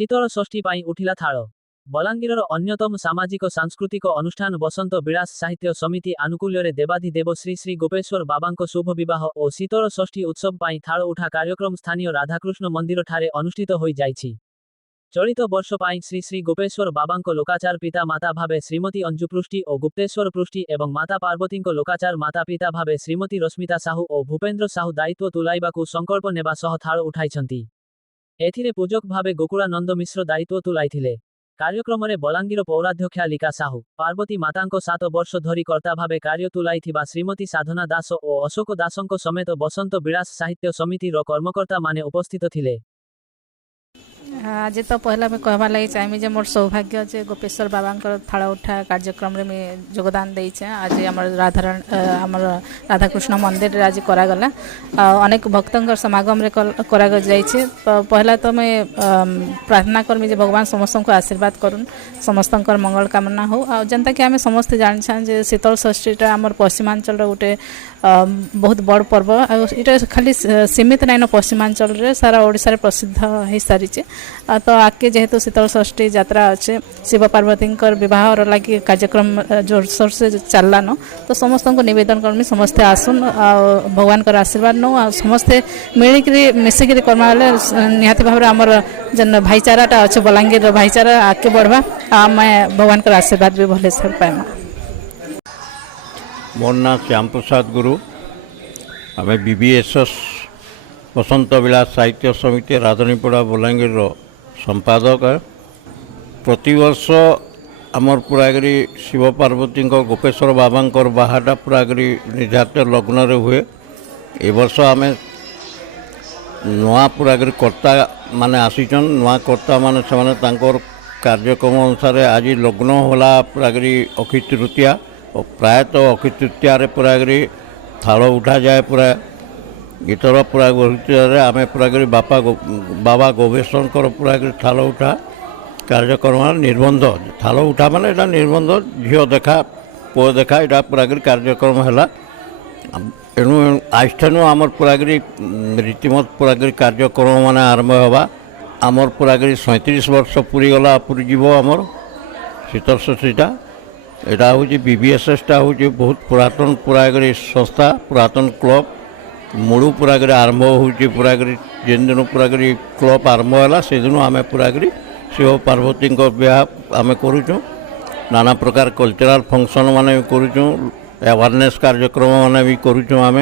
ଶୀତଳ ଷଷ୍ଠୀ ପାଇଁ ଉଠିଲା ଥାଳ। ବଲାଙ୍ଗୀରର ଅନ୍ୟତମ ସାମାଜିକ ସାଂସ୍କୃତିକ ଅନୁଷ୍ଠାନ ବସନ୍ତ ବିଳାସ ସାହିତ୍ୟ ସମିତି ଆନୁକୂଲ୍ୟରେ ଦେବାଧିଦେବ ଶ୍ରୀ ଶ୍ରୀ ଗୋପେଶ୍ୱର ବାବାଙ୍କ ଶୁଭ ବିବାହ ଓ ଶୀତଳ ଷଷ୍ଠୀ ଉତ୍ସବ ପାଇଁ ଥାଳ ଉଠା କାର୍ଯ୍ୟକ୍ରମ ସ୍ଥାନୀୟ ରାଧାକୃଷ୍ଣ ମନ୍ଦିରଠାରେ ଅନୁଷ୍ଠିତ ହୋଇଯାଇଛି। ଚଳିତ ବର୍ଷ ପାଇଁ ଶ୍ରୀ ଶ୍ରୀ ଗୋପେଶ୍ୱର ବାବାଙ୍କ ଲୋକାଚାର ପିତା ମାତା ଭାବେ ଶ୍ରୀମତୀ ଅଞ୍ଜୁ ପୃଷ୍ଟି ଓ ଗୁପ୍ତେଶ୍ୱର ପୃଷ୍ଟି ଏବଂ ମାତା ପାର୍ବତୀଙ୍କ ଲୋକାଚାର ମାତା ପିତା ଭାବେ ଶ୍ରୀମତୀ ରଶ୍ମିତା ସାହୁ ଓ ଭୂପେନ୍ଦ୍ର ସାହୁ ଦାୟିତ୍ୱ ତୁଲାଇବାକୁ ସଂକଳ୍ପ ନେବା ସହ ଥାଳ ଉଠାଇଛନ୍ତି। ଏଥିରେ ପୂଜକ ଭାବେ ଗୋକୁଳାନନ୍ଦ ମିଶ୍ର ଦାୟିତ୍ୱ ତୁଲାଇଥିଲେ। କାର୍ଯ୍ୟକ୍ରମରେ ବଲାଙ୍ଗୀର ପୌରାଧ୍ୟକ୍ଷା ଲିକା ସାହୁ, ପାର୍ବତୀ ମାତାଙ୍କ 7 ବର୍ଷ ଧରି କର୍ତ୍ତା ଭାବେ କାର୍ଯ୍ୟ ତୁଲାଇଥିବା ଶ୍ରୀମତୀ ସାଧନା ଦାସ ଓ ଅଶୋକ ଦାସଙ୍କ ସମେତ ବସନ୍ତ ବିଳାସ ସାହିତ୍ୟ ସମିତିର କର୍ମକର୍ତ୍ତା ମାନେ ଉପସ୍ଥିତ ଥିଲେ। आज तो पहला मैं कहवा लगी चाहमी जे मोर सौभाग्य जे गोपेश्वर बाबा थाल उठा कार्यक्रम में मैं योगदान देचे। आज आमर राधाकृष्ण मंदिर आज करागला अनेक भक्तों समागम करा जाइए। तो पहला तो मैं प्रार्थना करमी जे भगवान समस्त को आशीर्वाद करूँ, समस्त मंगल कामना हो। जनता कि आम समस्ते जानी जे शीतल षष्ठीटा आमर पश्चिमांचल गोटे बहुत बड़ पर्व। ये खाली सीमित नाइन पश्चिमांचल सारा ओडिशा प्रसिद्ध हो सारी। तो आगे जेहेतु शीतल षष्ठी यात्रा अच्छे शिव पार्वती बह लगे कार्यक्रम जोरसोर से चलान। तो समस्त को नवेदन करमी समस्ते आसुन भगवान का आशीर्वाद नौ समस्ते मिलिक मिसिक करमा निहाती भाव आमर जेन भाईचाराटा अच्छे बलांगीर भाईचारा आगे बढ़वा आम भगवान का आशीर्वाद भी भले से पाइमा। मोर ना श्याम प्रसाद गुरु आम बीबीएसएस बसंत विलास साहित्य समिति राधनीपड़ा बलांगीर संपादक है। प्रतिवर्ष आमर पूरागरी शिव पार्वती गोपेश्वर बाबा बाहाटा पूरागरी निर्धारित लग्न हुए। ए वर्ष आम नुआ पूरागरी कर्ता माने आसीचन नुआ कर्ता माने से कार्यक्रम अनुसार आज लग्न होला पूरागरी अक्षय तृतीया और प्रायतः अक्षय तृतीया पूरागरी थाल उठा जाए। पूरा गीतर पूरा गीतर आम पूरागरी बाबा गोपेश्वर पूरागरी थाल उठा कार्यक्रम निर्बंध थाल उठा माने एटा निर्बंध झील देखा पुओ देखा यहाँ पूरागरी कार्यक्रम है। एणु आजठानु आमर पूरागरी रीतिमत पूरागरी कार्यक्रम माने आरंभ होगा। आमर पूरागरी 37 वर्ष पूरी गला पूरी जीव आमर शीतल षष्ठीटा। यहाँ हूँ बीबीएसएसटा हूँ बहुत पुरातन पूरागरी संस्था पुरातन क्लब मूलू पूरागरी आरंभ हो पूरागरी जेन दिन पूरागरी क्लब आरंभ है से दिन आम पूरागरी शिव पार्वती ब्याह आम करूँ। नाना प्रकार कल्चरल फंक्शन मान भी करूँ, अवेयरनेस कार्यक्रम मान भी करूँ आम।